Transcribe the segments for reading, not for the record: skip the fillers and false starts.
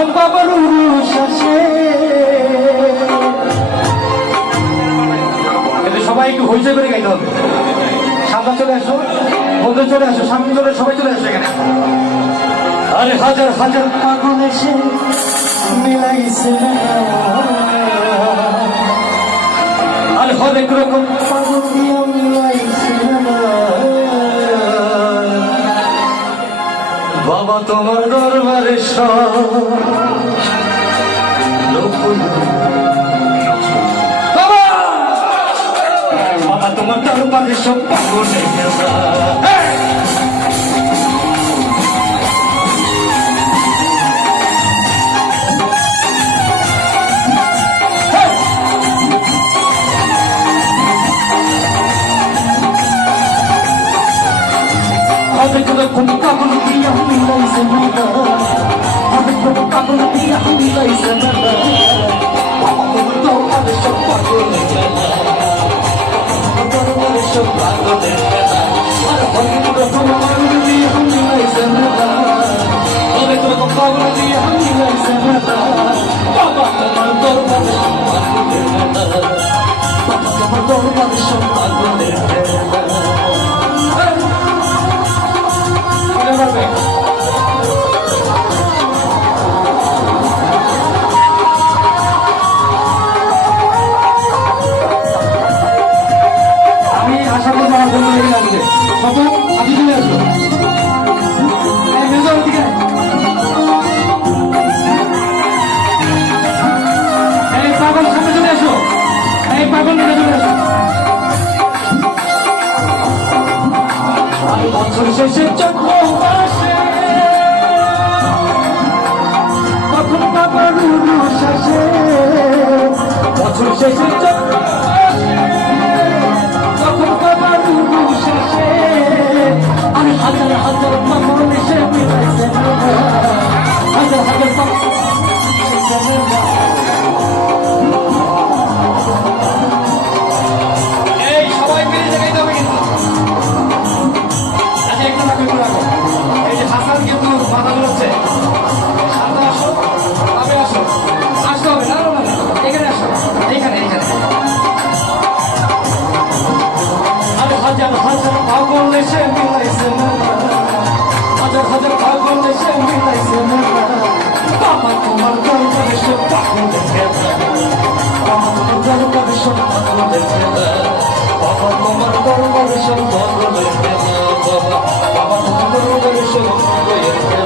যখন বাবার উরুষ আসে, সবাই একটু হইচই করে গাইতে হবে। সামনে চলে আসো, বন্ধু চলে আসো, সামনে চলে, সবাই চলে আসো এখানে। আরে হাজার হাজার পাগল এসে মিলাইছে, আর হরেক রকম পাগল দিয়ে মিলাইছে। বাবা তোমার দরবারে সব বাবা তোমার দরবারে সব পাগল কোন পাগল দিয়া মিলাইছে না, কোন পাগল দিয়া মিলাইছে না, বাবা তোমার দরবারে সব পাগল দরবারে সব পাগল। আর হরেক রকম পাগল দিয়া মিলাইছে না, হরেক রকম পাগল দিয়া মিলাইছে না, বাবা তোমার দরবারে সব পাগল, বাবা তোমার দরবারে সব পাগল। আমি আশা করবো আমার বন্ধু লেগে আসবে। কত আপনি চলে আসবো, এই পাগল সামনে চলে আসো, এই পাগল নিয়ে চলে আসো। বছর শেষে চক্র আসে, তখন বাবার উরুষ আসে, বছর শেষে চক্র আসে, তখন বাবার উরুষ আসে, আমি হাজার হাজার পাগল এসে মিলাইছে না, হাজার হাজার পাগল এসে না। এই সবাই মিলে জায়গায় যাবে কিন্তু এই যে হাসান কিন্তু মাথা ধরছে, সামনে আসো, আমি আসো, আসতে হবে না, এখানে আসো, এইখানে এইখানে। আরে হাজার হাজার পাগল এসে মিলাইছে না, হাজার হাজার পাগল এসে মিলাইছে না, বাবা তোমার দরবারে সব পাগল দেখে, বাবা তোমার দরবারে সব পাগল দেখে, বাবা তোমার দরবারে সব পাগল দেখে, বাবা বাবা তোমার দরবারে সব পাগল দেখে।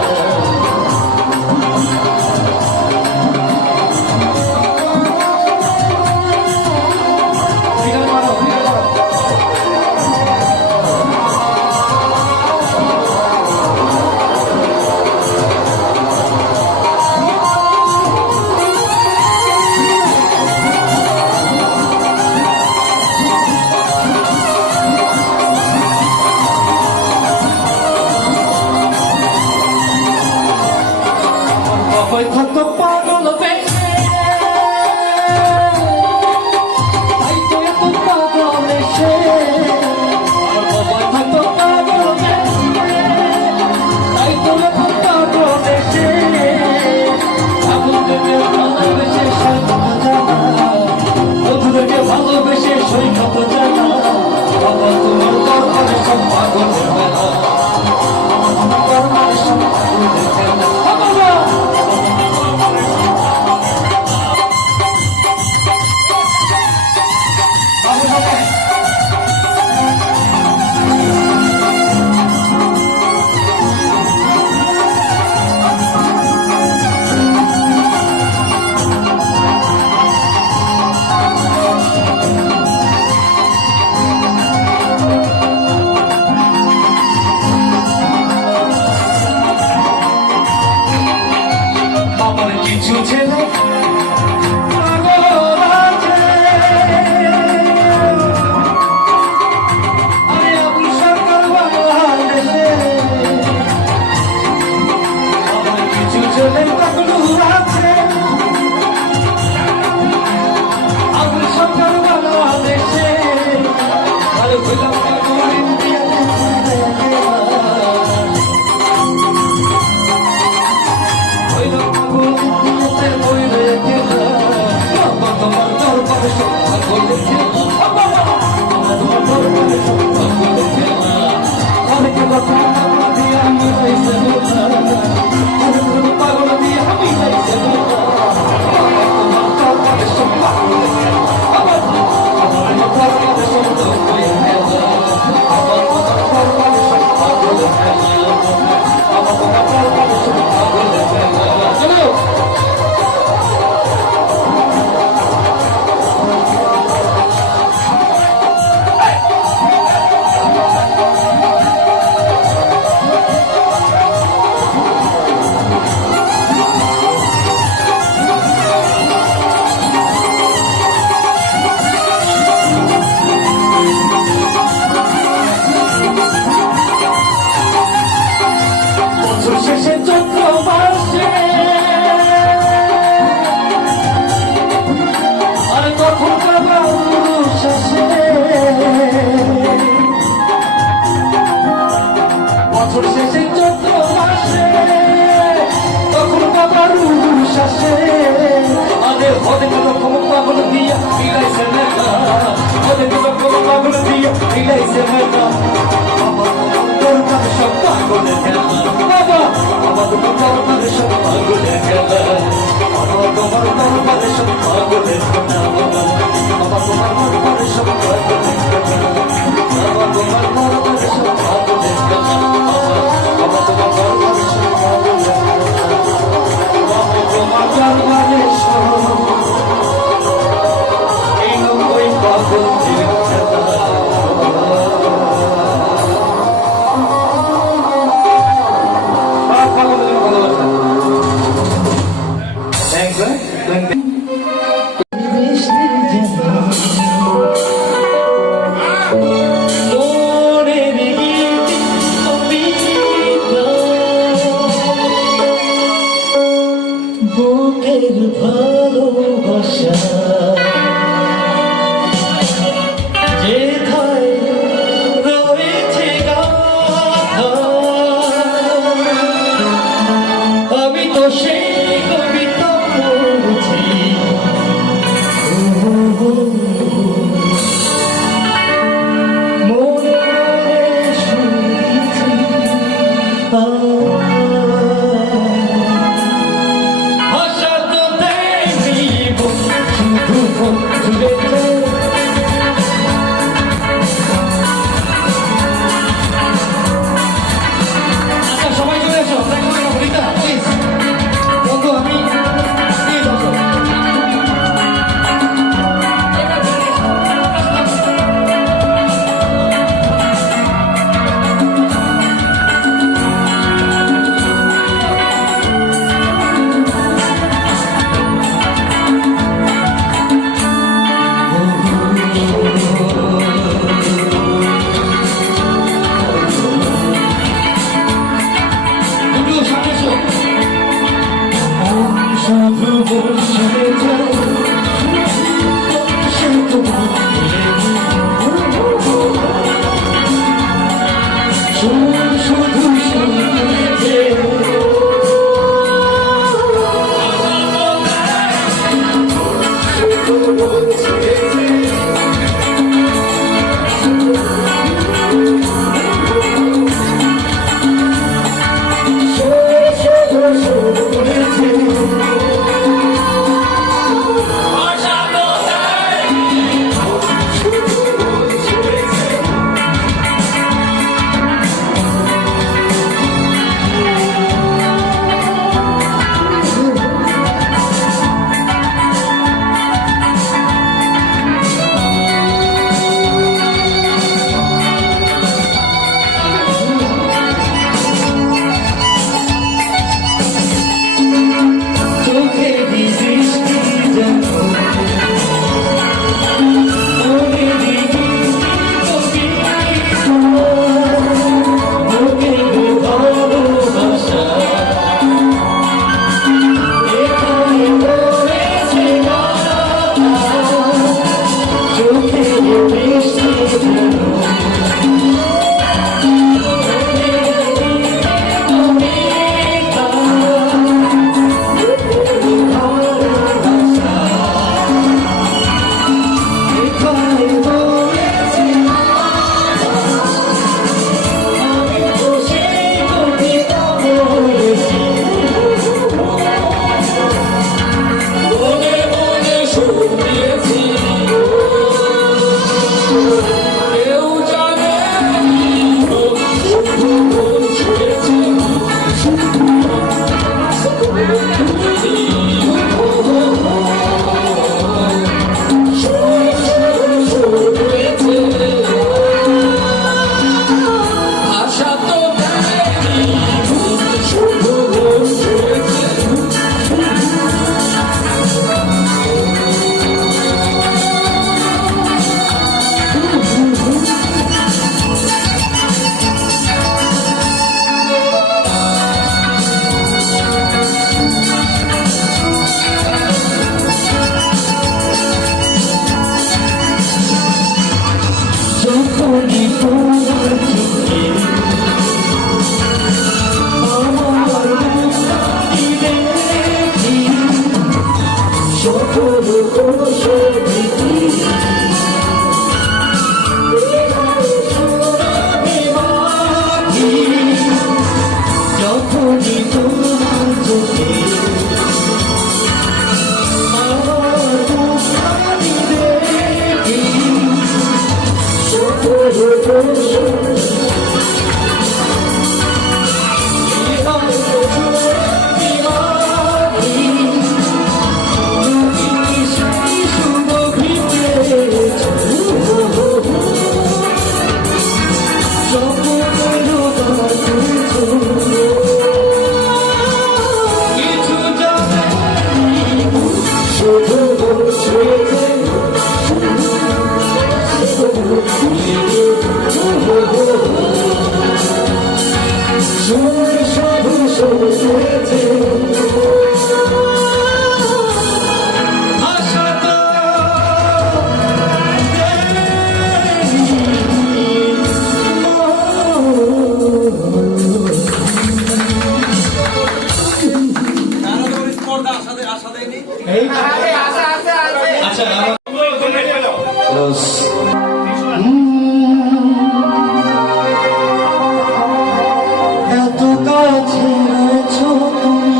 কত পাগল বেশে, তাই তো এত পাগল এসে, কত পাগল বেশে, তাই তো এত পাগল এসে, ঠাকুরকে ভালোবেসে সৈকত জানা, বধুকে ভালোবেসে সৈকত জানা, বাবা তোমার দরবারে সব পাগল মেলা, আমার দরবারে সব পাগল মেলা। কিছু ছেলে পাগল আছে, আমি আবুল সরকার বাংলাদেশে, আমার কিছু ছেলে পাগল আছে, আবুল সরকার বাংলাদেশে, আরে বললাম পাগল বছর শেষে চৈত্র মাসে তখন বাবার শ্বাসে আরে হদে রকম পাগল দিয়া মিলাইছে মেলা হদে রকম পাগল দিয়া মিলাইছে মেলা বাবা তোর কাছে সব পাগলের খেলা বাবা বাবা তোমার দরবারে সব পাগলের খেলা বাবা তোমার দরবারে সব পাগলের খেলা বাবা তোমার দরবারে সব পাগলের খেলা বাবা তোমার দরবারে সব পাগলের খেলা বাবা তোমার দরবারে সব পাগলের খেলা বাবা তোমার দরবারে সব এই নব্বই পাগলের খেলা বুকের ভালোবাসা যেথায় রয়েছে গাথা আমি তো সেই কবিতা পড়ছি মনে শুনেছি সবাই চলে এসো প্লিজ বন্ধু আমি প্লিজ আসো মনি তোমার চোখে আমার মুখানি দেখি এত কাছে রয়েছো তুমি,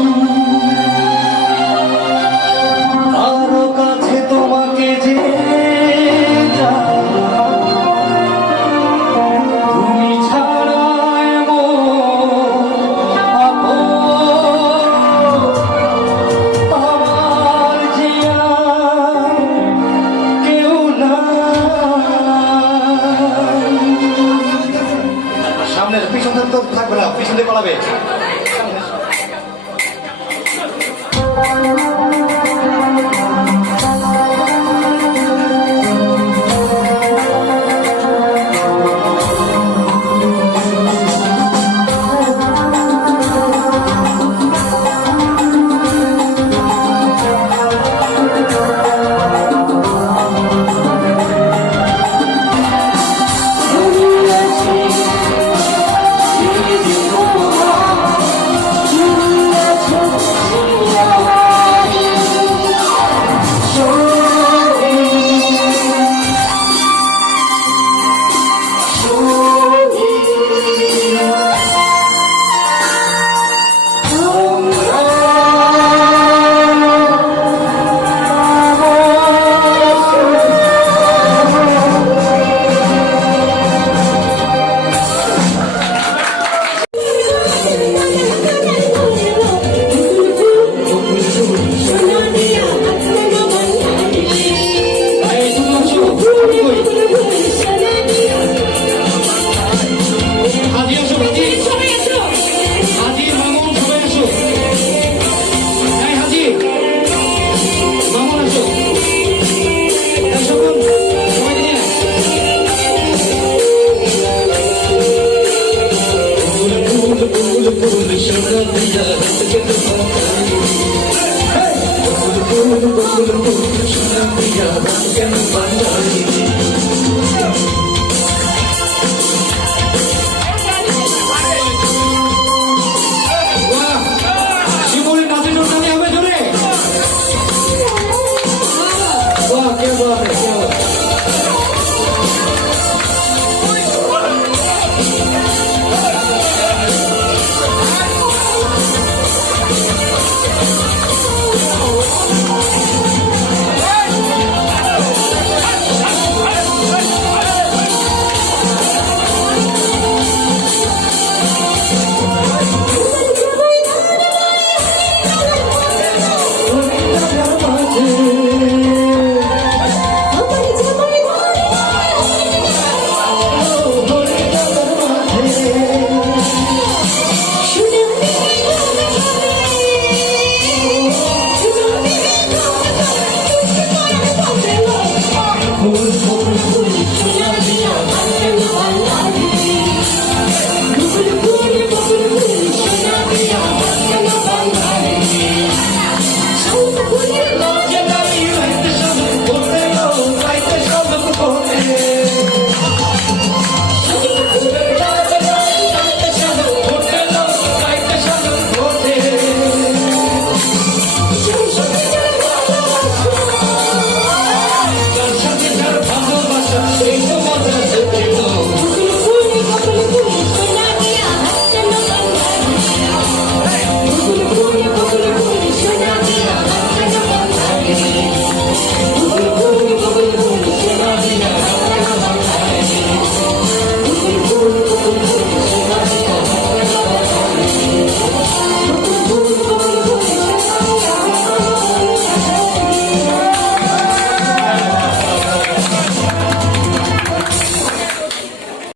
আরো কাছে তোমাকে যে তুমি ছাড়া আমার যে কেউ না। সামনে পিছন তো থাকবে না, পিছন দিয়ে পালাবে। Hey!